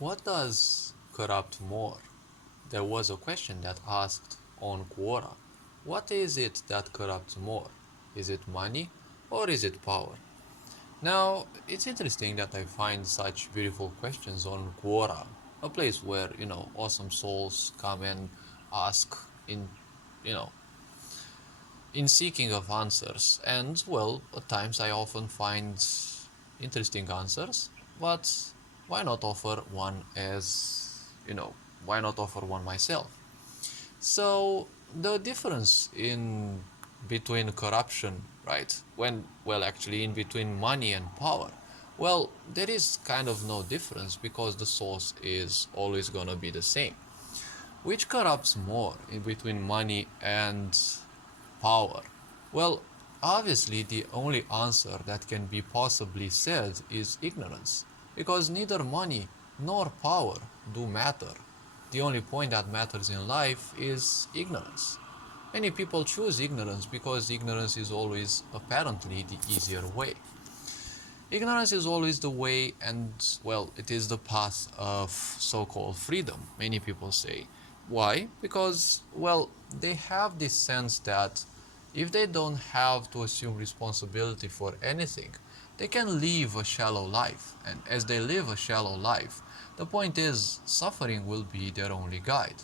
What does corrupt more? There was a question that asked on Quora. What is it that corrupts more? Is it money or is it power? Now, it's interesting that I find such beautiful questions on Quora, a place where, awesome souls come and ask in, you know, in seeking of answers. And, well, at times I often find interesting answers, but why not offer one why not offer one myself? So the difference in between corruption, right? Actually in between money and power. Well, there is kind of no difference because the source is always gonna be the same. Which corrupts more in between money and power? Well, obviously the only answer that can be possibly said is ignorance, because neither money nor power do matter. The only point that matters in life is ignorance. Many people choose ignorance because ignorance is always apparently the easier way. Ignorance is always the way, and well, it is the path of so called freedom, many people say. Why? Because, well, they have this sense that if they don't have to assume responsibility for anything, they can live a shallow life. And as they live a shallow life, the point is, suffering will be their only guide.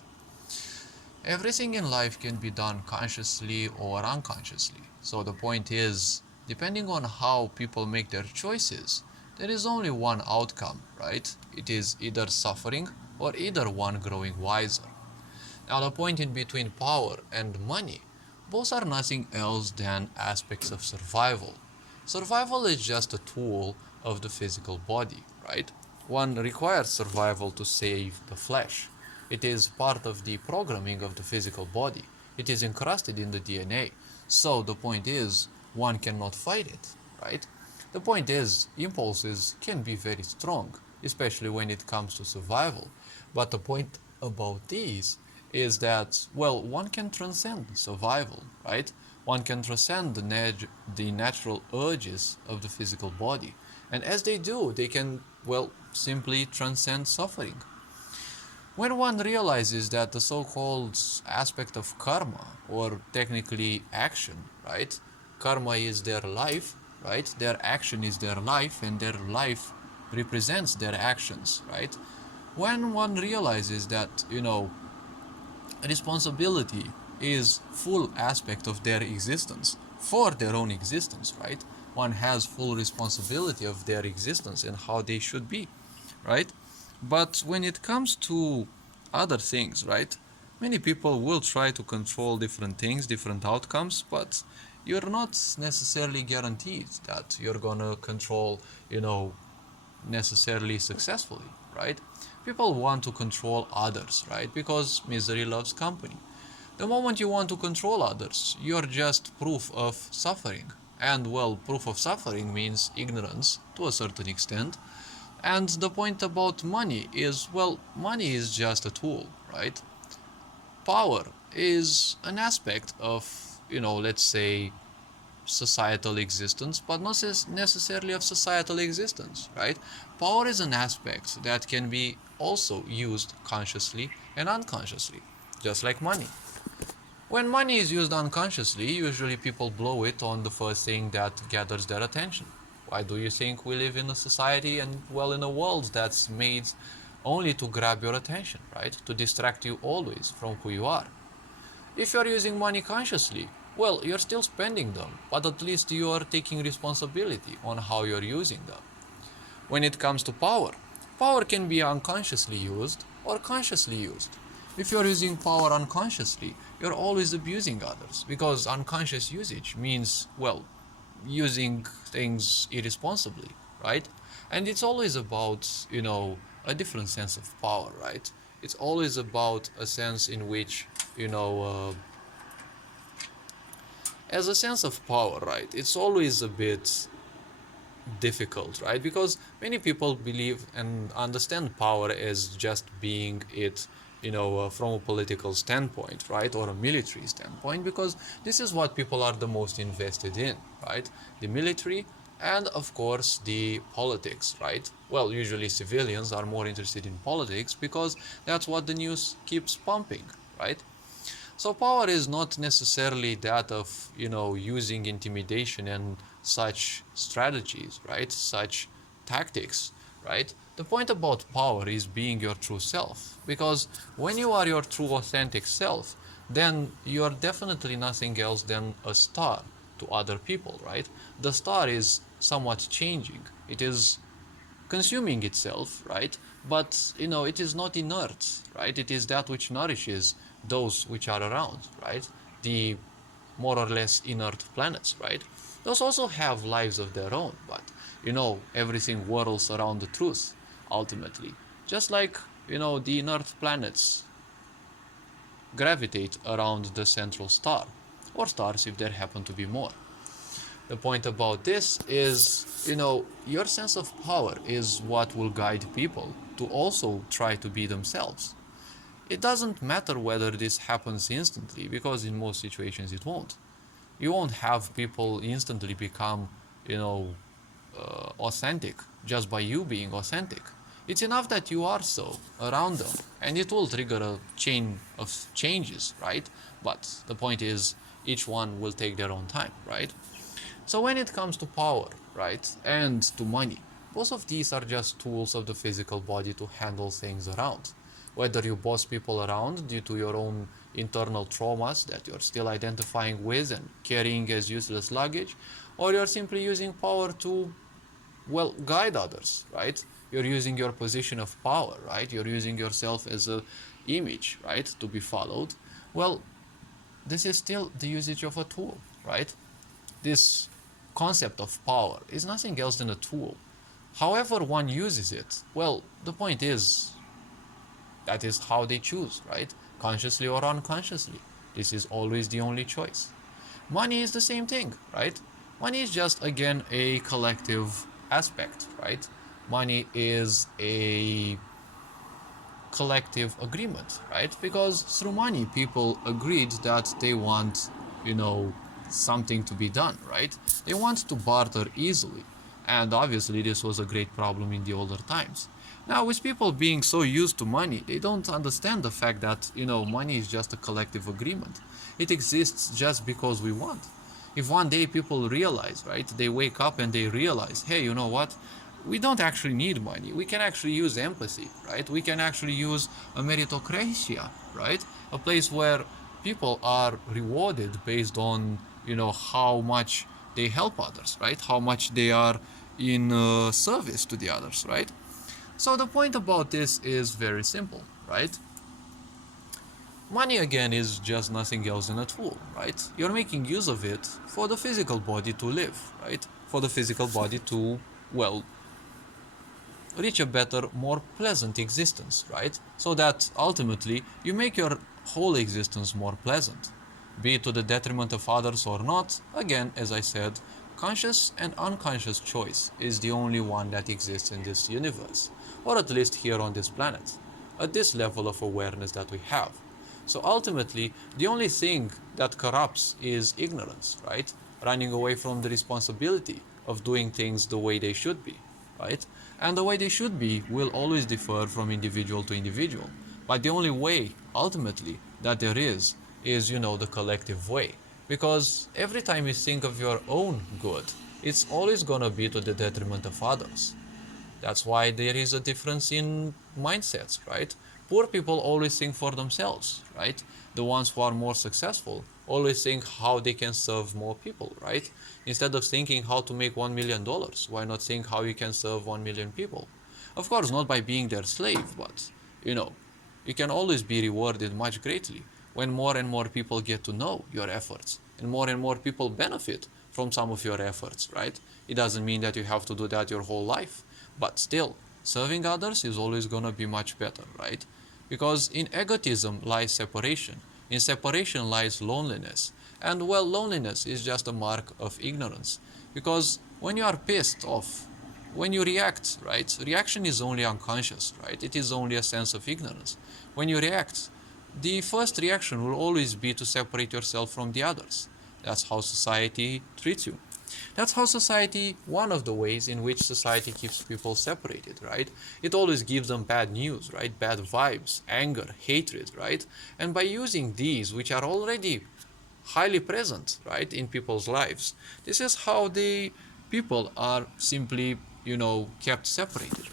Everything in life can be done consciously or unconsciously. So the point is, depending on how people make their choices, there is only one outcome, right? It is either suffering or either one growing wiser. Now, the point in between power and money, both are nothing else than aspects of survival. Survival is just a tool of the physical body, right? One requires survival to save the flesh. It is part of the programming of the physical body. It is encrusted in the DNA. So the point is, one cannot fight it, right? The point is, impulses can be very strong, especially when it comes to survival. But the point about these is that, well, one can transcend survival, right? One can transcend the natural urges of the physical body. And as they do, they can, well, simply transcend suffering. When one realizes that the so-called aspect of karma, or technically action, right? Karma is their life, right? Their action is their life, and their life represents their actions, right? When one realizes that, responsibility is full aspect of their existence for their own existence, right? One has full responsibility of their existence and how they should be, right? But when it comes to other things, right? Many people will try to control different things, different outcomes, but you're not necessarily guaranteed that you're gonna control, necessarily successfully, right? People want to control others, right? Because misery loves company. The moment you want to control others, you're just proof of suffering. And well, proof of suffering means ignorance to a certain extent. And the point about money is, well, money is just a tool, right? Power is an aspect of, let's say, societal existence, but not necessarily of societal existence, right? Power is an aspect that can be also used consciously and unconsciously, just like money. When money is used unconsciously, usually people blow it on the first thing that gathers their attention. Why do you think we live in a society and, well, in a world that's made only to grab your attention, right? To distract you always from who you are. If you're using money consciously, well, you're still spending them, but at least you are taking responsibility on how you're using them. When it comes to power, power can be unconsciously used or consciously used. If you're using power unconsciously, you're always abusing others because unconscious usage means, well, using things irresponsibly, right? And it's always about, a different sense of power, right? It's always about a sense in which, as a sense of power, right? It's always a bit difficult, right? Because many people believe and understand power as just being it, from a political standpoint, right? Or a military standpoint, because this is what people are the most invested in, right? The military And of course, the politics, right? Well, usually civilians are more interested in politics because that's what the news keeps pumping, right? So power is not necessarily that of, using intimidation and such strategies, right? Such tactics, right? The point about power is being your true self. Because when you are your true authentic self, then you are definitely nothing else than a star to other people, right? The star is somewhat changing. It is consuming itself, right? But it is not inert, right? It is that which nourishes those which are around, right? The more or less inert planets, right? Those also have lives of their own, but everything whirls around the truth ultimately. Just like, the inert planets gravitate around the central star, or stars if there happen to be more. The point about this is, your sense of power is what will guide people to also try to be themselves. It doesn't matter whether this happens instantly, because in most situations it won't. You won't have people instantly become, authentic just by you being authentic. It's enough that you are so around them, and it will trigger a chain of changes, right? But the point is, each one will take their own time, right? So when it comes to power, right, and to money, both of these are just tools of the physical body to handle things around. Whether you boss people around due to your own internal traumas that you're still identifying with and carrying as useless luggage, or you're simply using power to, well, guide others, right? You're using your position of power, right? You're using yourself as a image, right, to be followed. Well, this is still the usage of a tool, right? This concept of power is nothing else than a tool. However one uses it, well, the point is, that is how they choose, right? Consciously or unconsciously. This is always the only choice. Money is the same thing, right? Money is just, again, a collective aspect, right? Money is a collective agreement, right? Because through money, people agreed that they want, something to be done, right? They want to barter easily. And obviously, this was a great problem in the older times. Now, with people being so used to money, they don't understand the fact that, money is just a collective agreement. It exists just because we want. If one day people realize, right, they wake up and they realize, hey, you know what? We don't actually need money. We can actually use empathy, right? We can actually use a meritocracy, right? A place where people are rewarded based on, how much they help others, right? How much they are in service to the others, right? So the point about this is very simple, right? Money again is just nothing else than a tool, right? You're making use of it for the physical body to live, right? For the physical body to, well, reach a better, more pleasant existence, right? So that ultimately you make your whole existence more pleasant. Be it to the detriment of others or not, again, as I said, conscious and unconscious choice is the only one that exists in this universe, or at least here on this planet, at this level of awareness that we have. So ultimately, the only thing that corrupts is ignorance, right? Running away from the responsibility of doing things the way they should be, right? And the way they should be will always differ from individual to individual. But the only way, ultimately, that there is, the collective way. Because every time you think of your own good, it's always gonna be to the detriment of others. That's why there is a difference in mindsets, right? Poor people always think for themselves, right? The ones who are more successful always think how they can serve more people, right? Instead of thinking how to make $1 million, why not think how you can serve 1 million people? Of course, not by being their slave, but, you can always be rewarded much greatly when more and more people get to know your efforts and more people benefit from some of your efforts, right? It doesn't mean that you have to do that your whole life, but still, serving others is always gonna be much better, right? Because in egotism lies separation, in separation lies loneliness, and well, loneliness is just a mark of ignorance. Because when you are pissed off, when you react, right? Reaction is only unconscious, right? It is only a sense of ignorance. When you react, the first reaction will always be to separate yourself from the others. That's how society treats you. That's how society, one of the ways in which society keeps people separated, right? It always gives them bad news, right? Bad vibes, anger, hatred, right? And by using these, which are already highly present, right, in people's lives, this is how the people are simply, kept separated.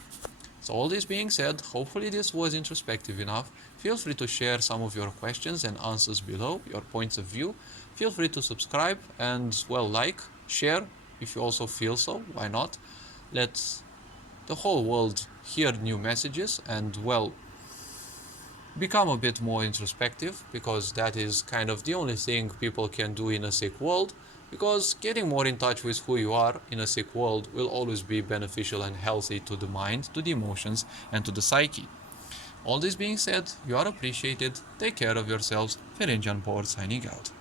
So all this being said, hopefully this was introspective enough. Feel free to share some of your questions and answers below, your points of view. Feel free to subscribe and, well, like, share if you also feel so. Why not? Let the whole world hear new messages and, well, become a bit more introspective, because that is kind of the only thing people can do in a sick world. Because getting more in touch with who you are in a sick world will always be beneficial and healthy to the mind, to the emotions, and to the psyche. All this being said, you are appreciated. Take care of yourselves. Ferencan Power signing out.